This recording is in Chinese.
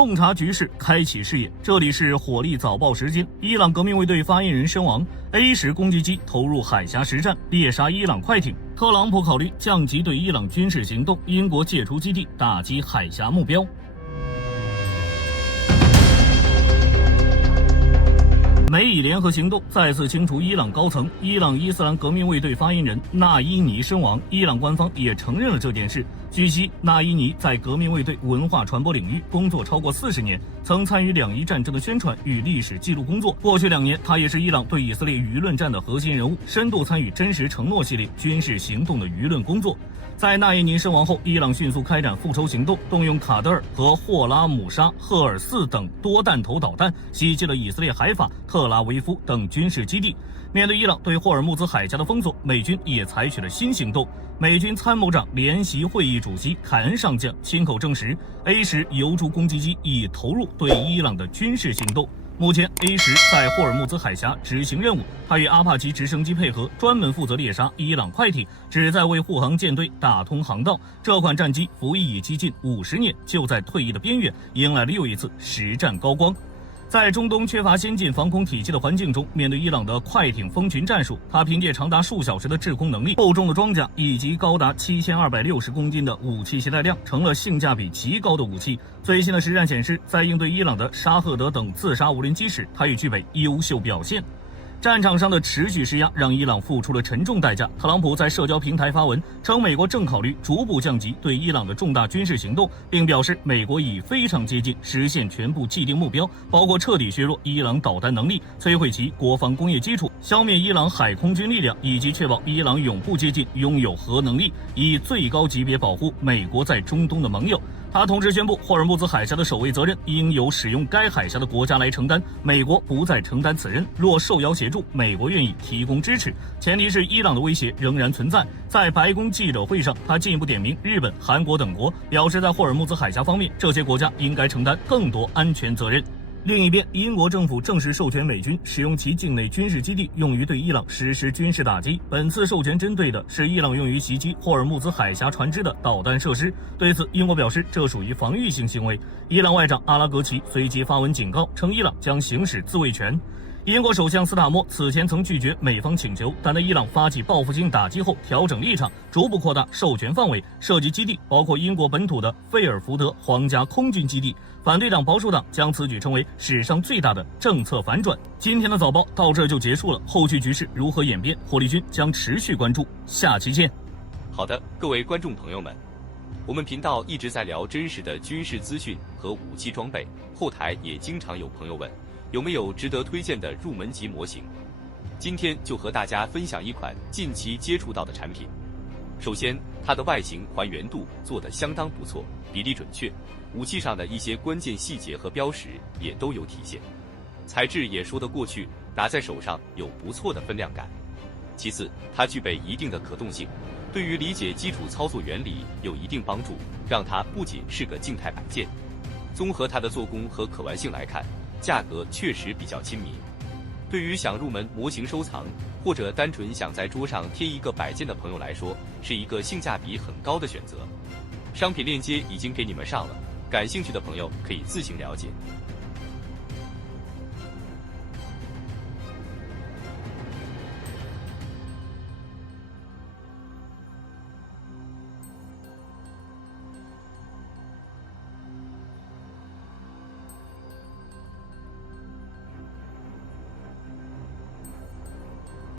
洞察局势，开启视野。这里是火力早报时间。伊朗革命卫队发言人身亡 ，A10攻击机投入海峡实战，猎杀伊朗快艇。特朗普考虑降级对伊朗军事行动，英国解除基地，打击海峡目标。美以联合行动再次清除伊朗高层。伊朗伊斯兰革命卫队发言人纳伊尼身亡，伊朗官方也承认了这件事。据悉，纳伊尼在革命卫队文化传播领域工作超过40年，曾参与两伊战争的宣传与历史记录工作。过去2年，他也是伊朗对以色列舆论战的核心人物，深度参与真实承诺系列军事行动的舆论工作。在纳伊尼身亡后，伊朗迅速开展复仇行动，动用卡德尔和霍拉姆沙、赫尔4等多弹头导弹，袭击了以色列海法、特拉维夫等军事基地。面对伊朗对霍尔木兹海峡的封锁，美军也采取了新行动。美军参谋长联席会议主席凯恩上将亲口证实 ，A10油猪攻击机已投入对伊朗的军事行动。目前 A10在霍尔木兹海峡执行任务，他与阿帕奇直升机配合，专门负责猎杀伊朗快艇，旨在为护航舰队打通航道。这款战机服役已接近50年，就在退役的边缘，迎来了又一次实战高光。在中东缺乏先进防空体系的环境中，面对伊朗的快艇蜂群战术，他凭借长达数小时的制空能力、厚重的装甲以及高达7260公斤的武器携带量，成了性价比极高的武器。最新的实战显示，在应对伊朗的沙赫德等自杀无人机时，他也具备优秀表现。战场上的持续施压让伊朗付出了沉重代价。特朗普在社交平台发文称，美国正考虑逐步降级对伊朗的重大军事行动，并表示美国已非常接近实现全部既定目标，包括彻底削弱伊朗导弹能力、摧毁其国防工业基础、消灭伊朗海空军力量，以及确保伊朗永不接近拥有核能力，以最高级别保护美国在中东的盟友。他同时宣布，霍尔木兹海峡的守卫责任应由使用该海峡的国家来承担，美国不再承担此任。若受邀协助，美国愿意提供支持，前提是伊朗的威胁仍然存在。在白宫记者会上，他进一步点名日本、韩国等国，表示在霍尔木兹海峡方面，这些国家应该承担更多安全责任。另一边，英国政府正式授权美军使用其境内军事基地用于对伊朗实施军事打击。本次授权针对的是伊朗用于袭击霍尔木兹海峡船只的导弹设施。对此，英国表示这属于防御性行为。伊朗外长阿拉格齐随即发文警告，称伊朗将行使自卫权。英国首相斯塔默此前曾拒绝美方请求，但在伊朗发起报复性打击后调整立场，逐步扩大授权范围，涉及基地包括英国本土的费尔福德皇家空军基地。反对党保守党将此举称为史上最大的政策反转。今天的早报到这就结束了，后续局势如何演变，火力军将持续关注。下期见。好的，各位观众朋友们，我们频道一直在聊真实的军事资讯和武器装备，后台也经常有朋友问，有没有值得推荐的入门级模型？今天就和大家分享一款近期接触到的产品。首先，它的外形还原度做得相当不错，比例准确，武器上的一些关键细节和标识也都有体现，材质也说得过去，拿在手上有不错的分量感。其次，它具备一定的可动性，对于理解基础操作原理有一定帮助，让它不仅是个静态摆件。综合它的做工和可玩性来看，价格确实比较亲民。对于想入门模型收藏，或者单纯想在桌上贴一个摆件的朋友来说，是一个性价比很高的选择。商品链接已经给你们上了，感兴趣的朋友可以自行了解。